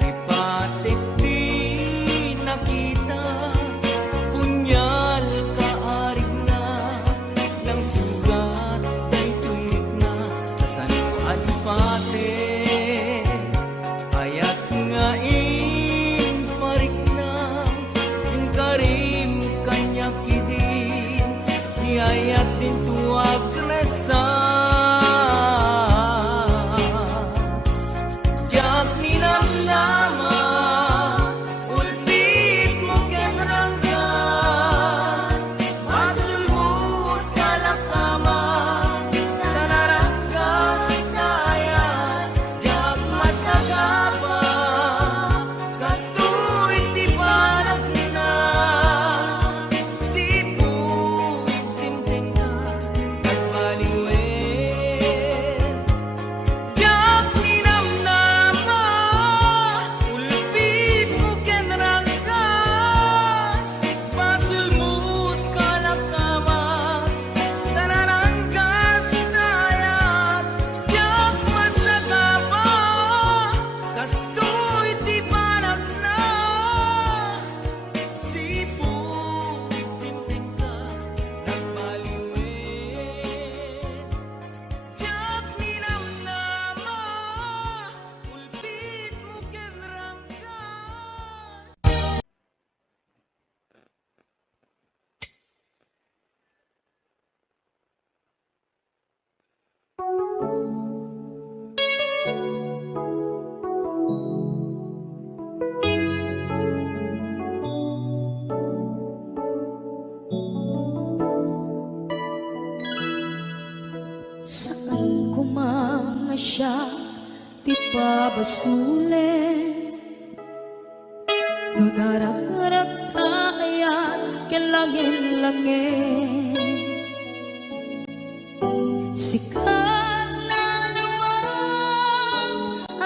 lipatit di nakita, punyal kaarig na, ng sugat ay tuig na, kasanuan pate, ayat nga parik na, yung karim kanya kidin, ayat din tuwag rasa. Jak ninamnama, ulpit mo ken ranggas, masulmut kalakama, nanaranggas kayat, jak masagaba, kastoy ti parag na, sipu timting ka, nagbaliwet. Jak ninamnama, ulpit mo ken ranggas, masulmut kalakama, nanaranggas kayat, jak masagaba, kastoy ti parag na, sipu timting ka, nagbaliwet. Jak ninamnama, ulpit mo ken ranggas. Saan ko mga siya ti pabasulen, no darak-darak tayan kelangin-langin, sikat na naman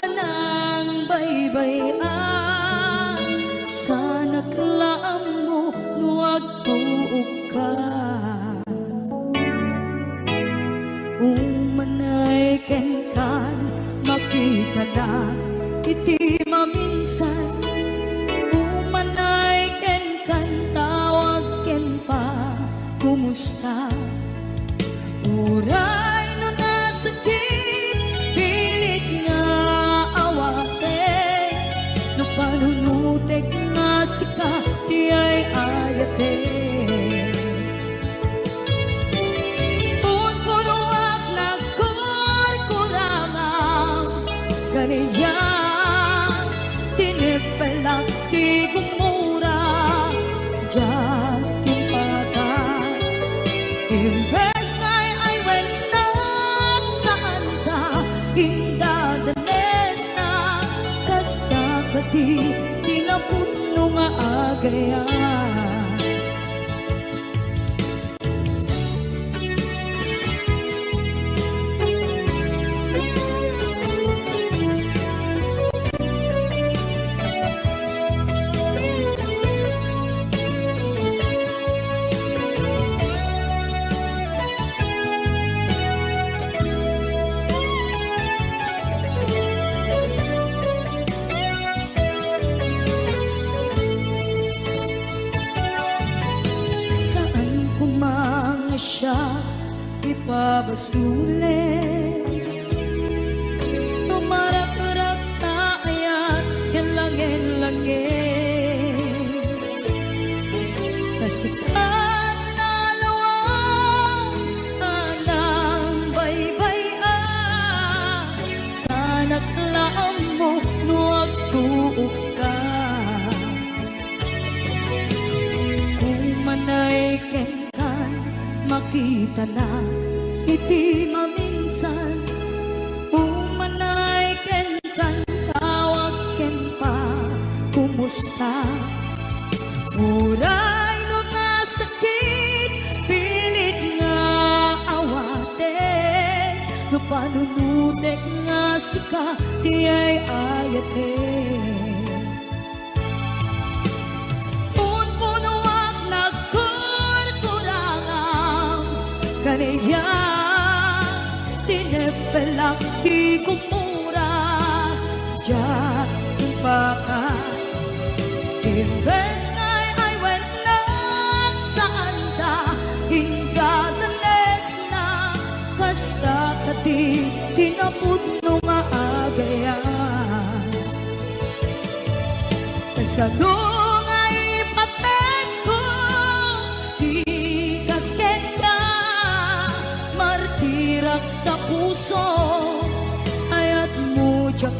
anang baybayan, sana klaan mo nuwag tuog ka. Umanay ken kan makita na iti maminsan, umanay ken kan tawag ken pa kumusta, uray no nasakit pilit nga awate, no panunutek nga sika di ay ayate. Kaniya tinipelak di gumura, diyan timpata, imbes ngay ay wenak saan ta, indadanes na, kasta kati tinaputno nga agaya. Siya ipabasulen, tumarap-rap tayan yan langin-langin, kasikat na lawang anang baybayan, sana klaan mo nuwag tuog ka. Umanay ken makita na iti maminsan, umanay ken kan tawag ken pa kumusta, uray no nga sakit pilit nga awate, no panunutek nga sika di ay ayate. Kaniya tinepelak di kumura, Diyan baka imbes ngay ay wenang saan ta hingadanes na kasta kati tinapudno nga agayan kasadong ay paten ko di kasken ka martirak na puso ayat mo jak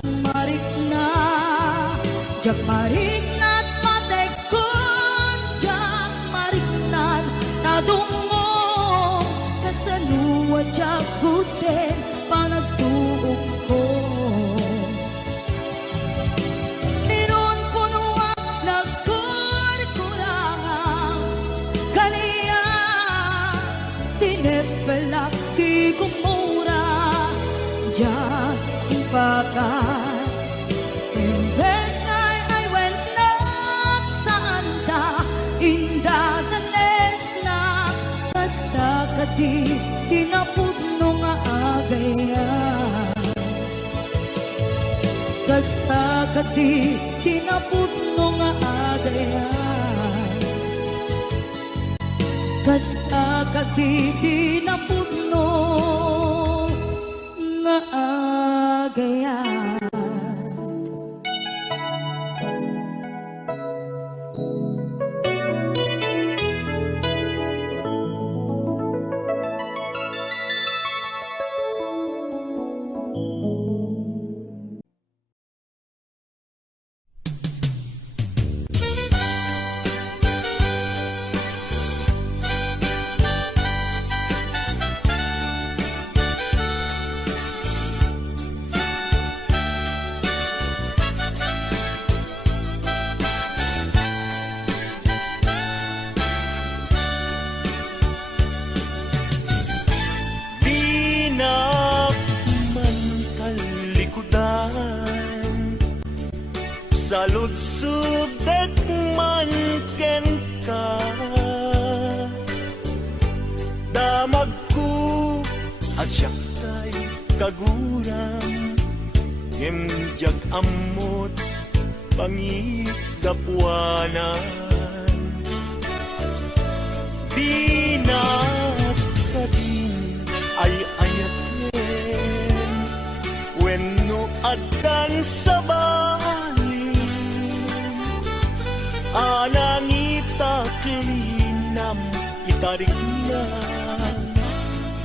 marik na matekon jak marik na tadong mo kasaluwa jak guten panagtuog ko inon punuak nagkurkurangang kaniya tinepelak di kumura jak ipakan imbes ngay ay wenang saan ta indadanes na kasta kati tinapudno nga agayan kasta kati tinapudno nga agayan kasta kati tinapudno nga agayan. Saludsubek man ken ka damag ko asyak tay kaguram ngem amot pangidapwanan di na kadin ay ayaten wenno adan sabah anangita kelinam itarik na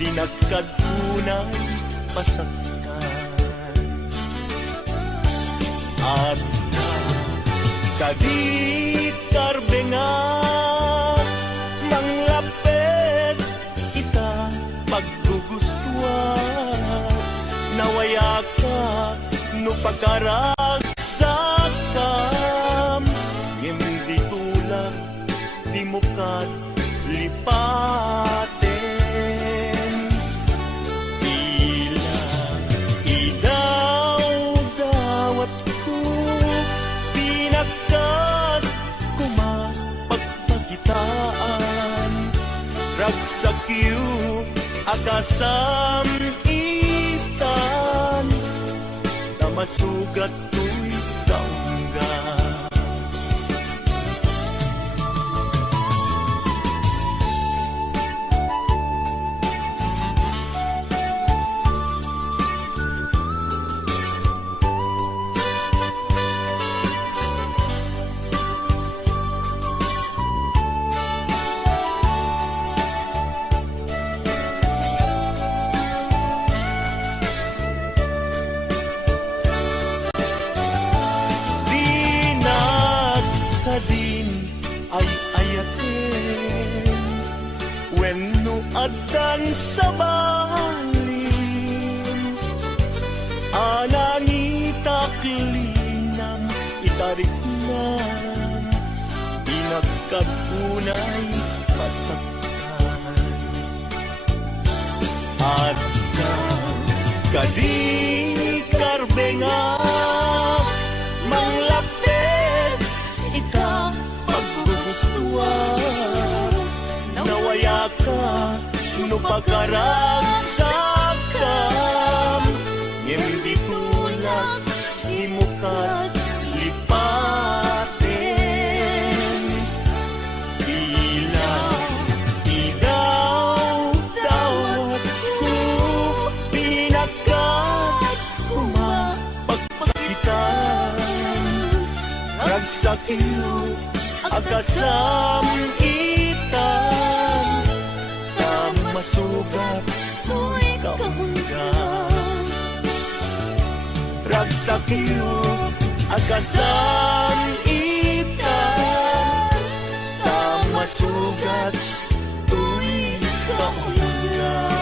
dinagkagunay pasakkan at kadi karbenga manglapet ita paggugustuhan nawaya ka no pagkaragsakam hindi tulak di mo kat lipaten tila idaw-dawat ko pinagkat kumapagpagitaan ragsakyu akasam itan na masugat ko'y kaungga. Adan sa balim anangita kilinam itarik na pinagkagunay masaktan at kadi karbenga manglapit ita paggugustuhan nawaya ka no pagkaragsakam ngem di tulak imo masukat lipatin. Tila idawat ko pinakat kumapagpakitan. Nagsakyo akasam itan sa masugat ko'y kaundan. Ragsakyo akasam itan sa masugat ko'y kaundan.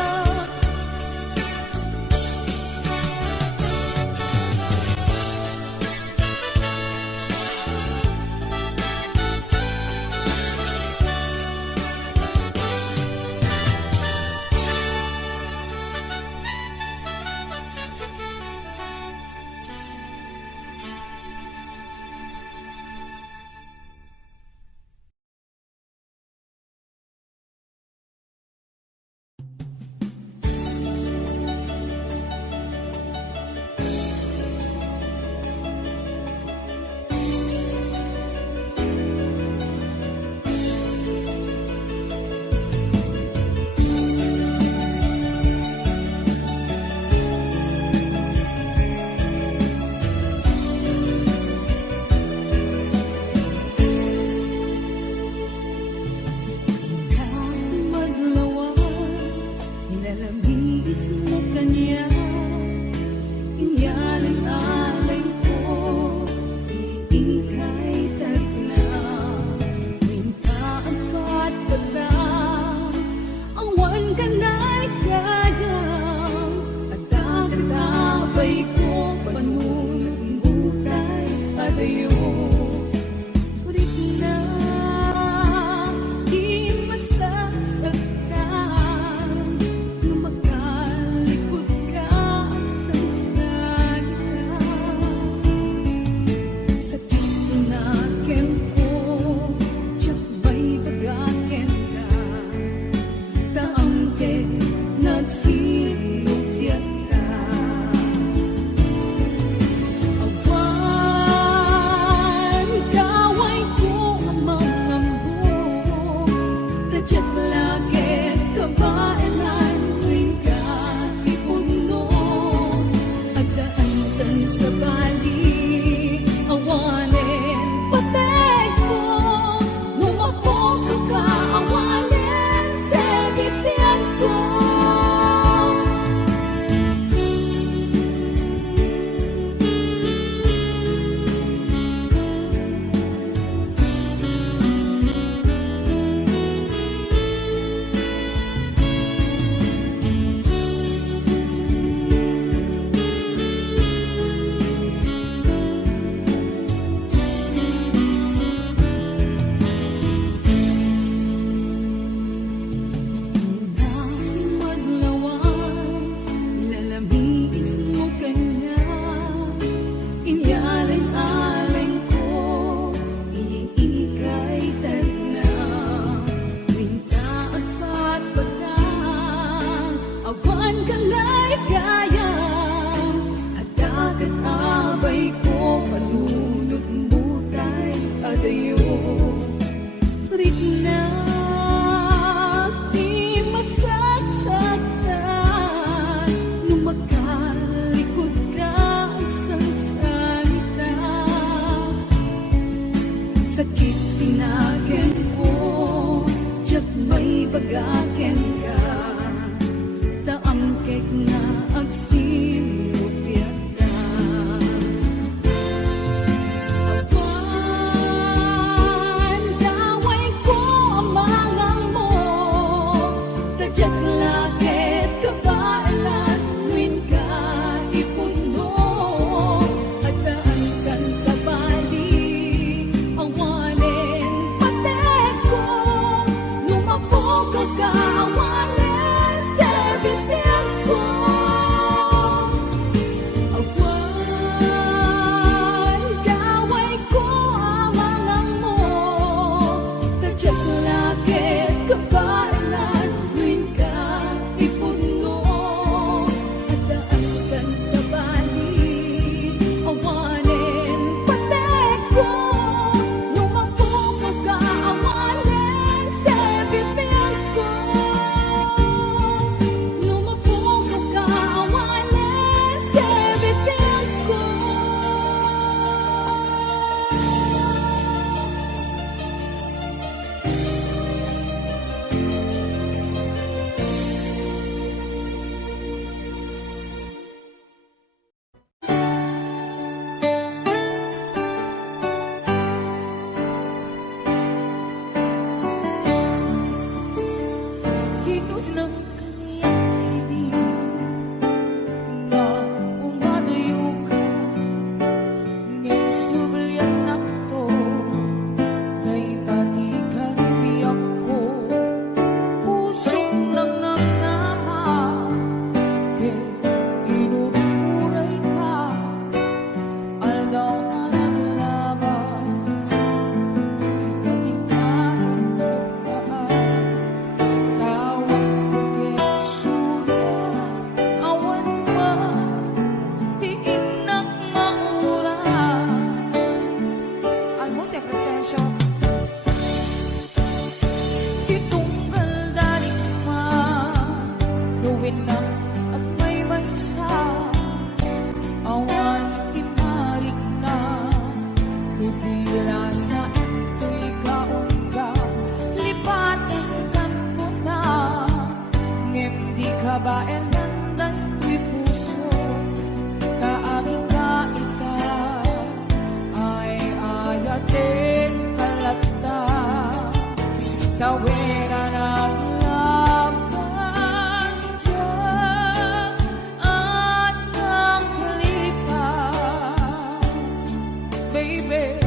pag-ibig.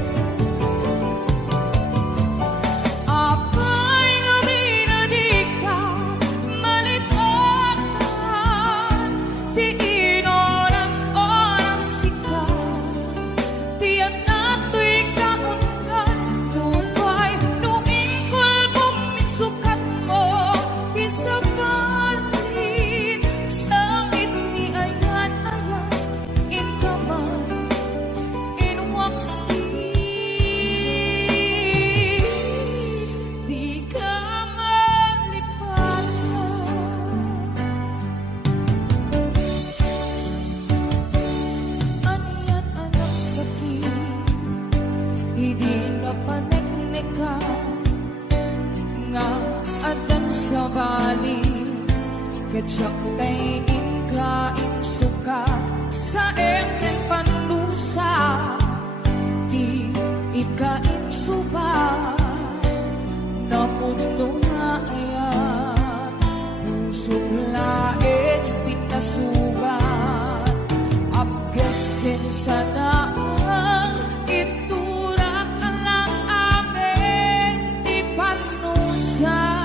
Apay gabi na di ka malitotan, di inoran oras sikat, tiyan nato'y kaungan, lupay nuingkol buminsukat mo, kisabalin sa ni ayan-ayan, inkaman, inwaksi, di ka malipatan. Aniyan anak sakit, hindi na panekneka, nga adan sa bali, kadyak tay inkain suka, sa eken panlusa, di ikain suba, na puno nga ayan, pusok lain pinasugan, apgas din sa daang, iturak ka lang amin, di panusan.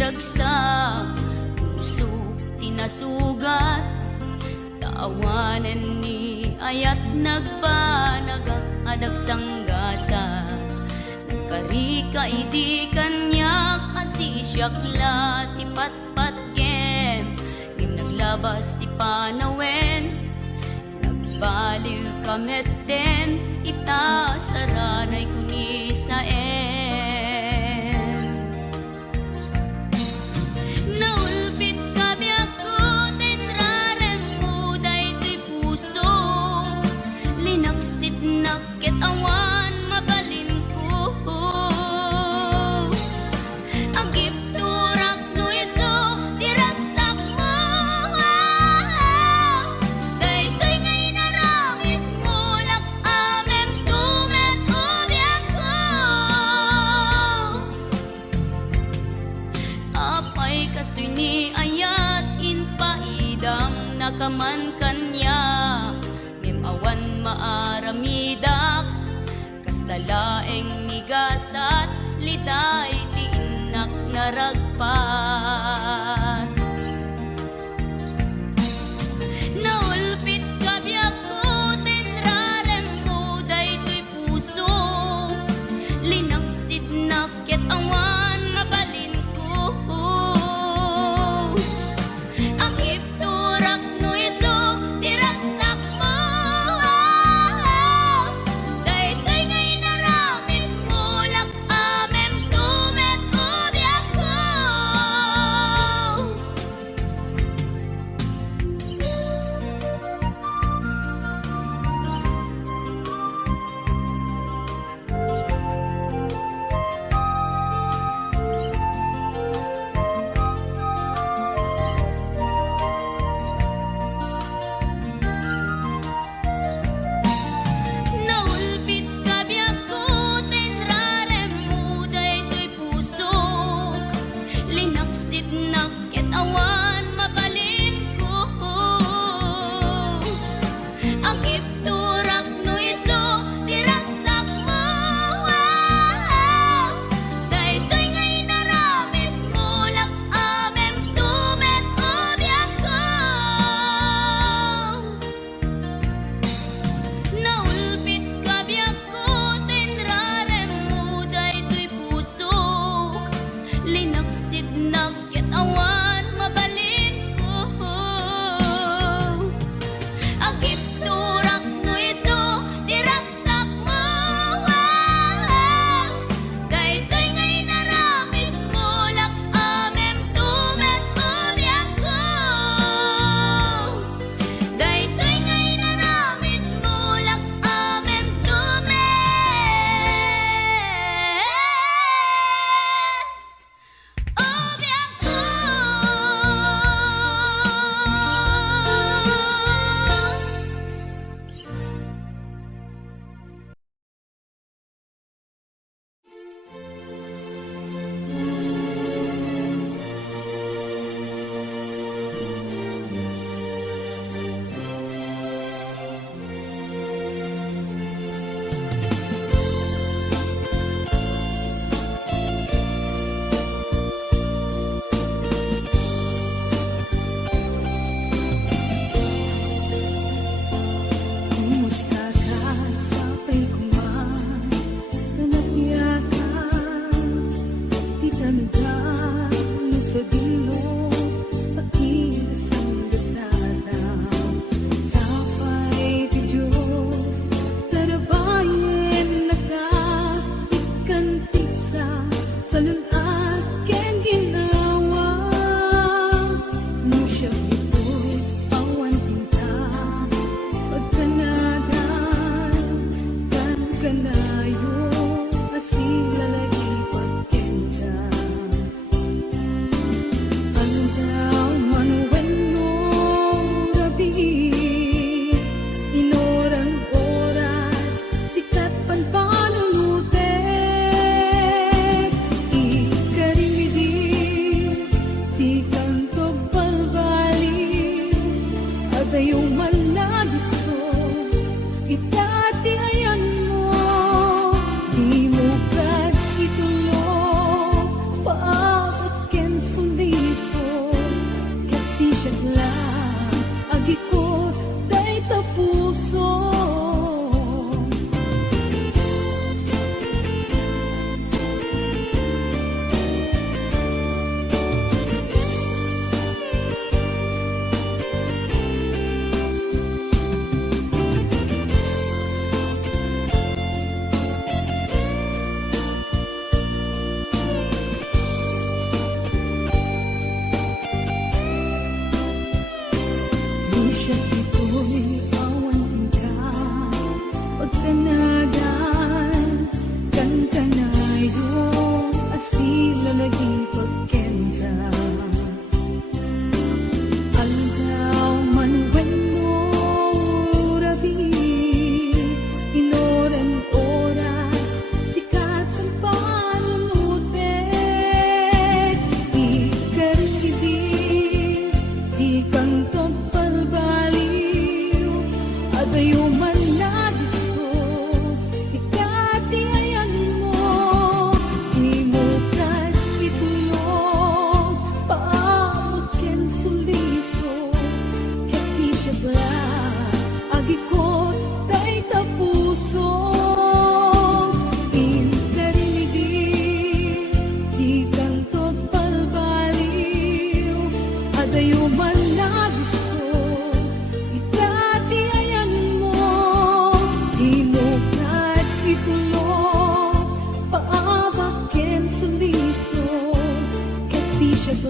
diragsa, puso tinasugat, taawanan ni ayat nagpanagak adag sanggasa. Nagkarika idi kanyak asisyakla ti patpat gem, ngim naglabas ti panawen, nagbaliw kamet den, ita saranay kuni sa naulpit kami ako, tenrarem mo daytoy puso, linaksit nakit awan mabalin ko. Agip turak no iso, diragsak mo, daytoy ngay naramit mo, lak amem tumet ubiak ko. Apay kastoy ni ayat inpaidam nakaman kanya, ngem awan maaramidak, kastalaeng nigasat liday ti inak naragpat. Naulpit kabi ako, tenrarem mo daytoy puso, linaksid nakit awan mabalin ko. Ang ipturak no iso, diragsak mo, daytoy ngay naramit mo, lak amem tumet ubiak ko. Naulpit kabi ako, tenrarem mo daytoy puso, linaksid nakit awan mabalin ko. Ang ipturak no iso, diragsak mo, daytoy ngay naramit mo, lak amem tumet ubiak ko. Naulpit kabi ako, tenrarem mo daytoy puso, linaksid nakit awan mabalin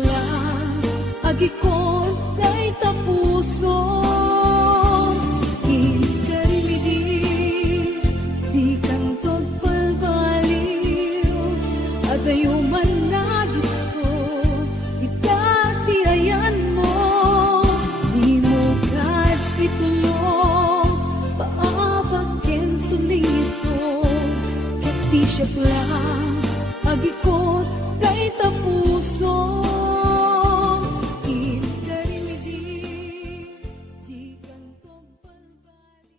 lang agikon kay tapuso. Ikarimidi di kang pagpalbaliw agayo man na gusto itatiayan mo. Di mo kad itulong paabakin sulisong kasi siya lang agikot kay tapuso. Ikarimidi di kang pagpalbaliw.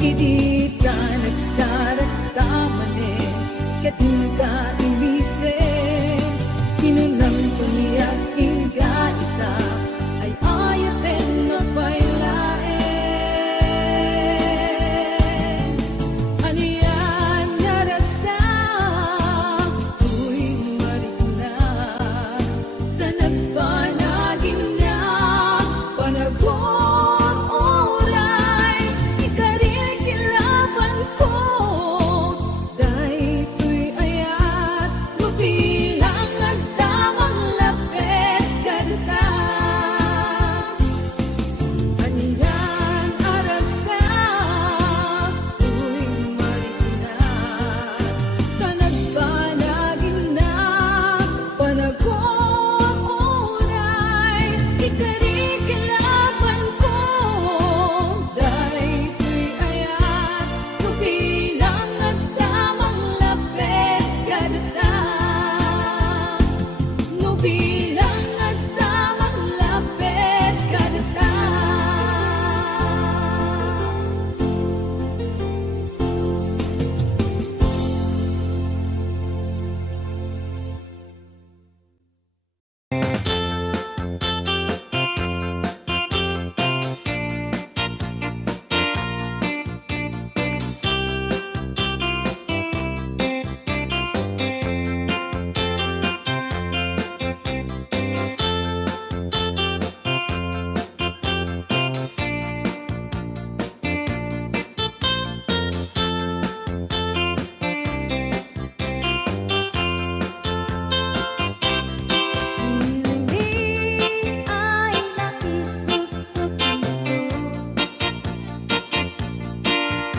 Idita nagsaragtamanin Katinka ilisip Kinunang tuniyak Inga ita Ay ayatin na pailain Aniyan narasa Tuwing marikna Tanagpanagin na Panagon oray Ikarin kilaban ko Dahil tuy ayat Lubilang at damang lapit Kadta Aniyan arasa Tuwing marikna Tanagpanagin na Panagon oray Ikarin kilaban ko Dahil tuy ayat Lubilang at damang lapit Kadta Lubilang at damang lapit Kadta Hiling ay naisuk-suk-isuk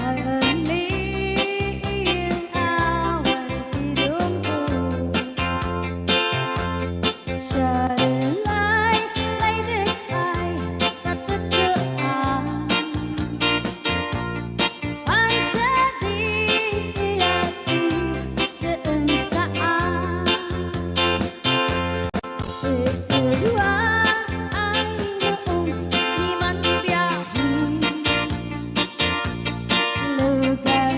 Aliing awal hidungku Siya relay ay dekay Natutuan Ang siya di iyati Deun saan Kedua ay noong iman biyahe Lugan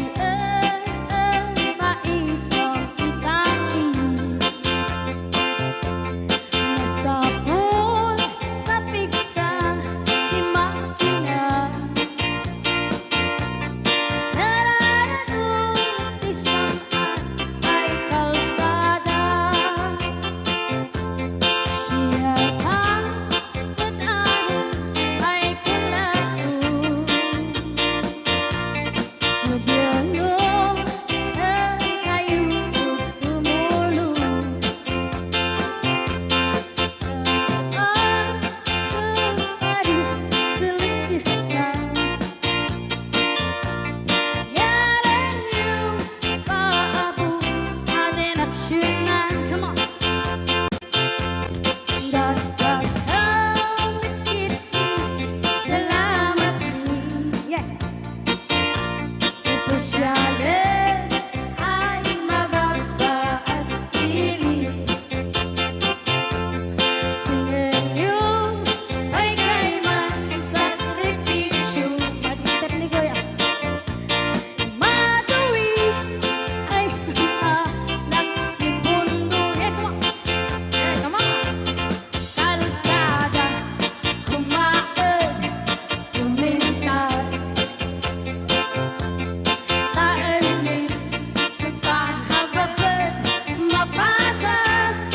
maito itain Nasapon napigsa di makina Nararamdaman isang ay kalsada Come on. Salamat yeah. Ipasyales ay mababaas kilig Singayo ay kay magsakripisyo Mag-step ni Kuya Matuwi ay nagsibunduhin Come on! Kalsada, kumaad, kumintas Taanit, nagpahabagad, mapatas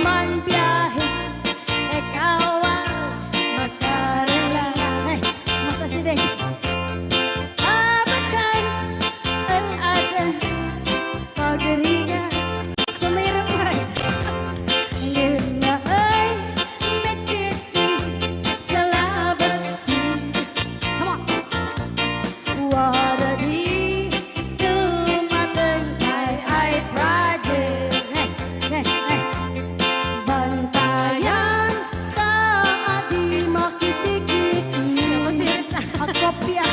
Man biyahe, ikaw ang makarelax Masa si Day? Abakan, ang adan, pagriga Sumirang ay Yun na ay nagtiti sa labasin Come on! Wala di tumatangay ay project Bantayan ka di makitikiti Ako kopya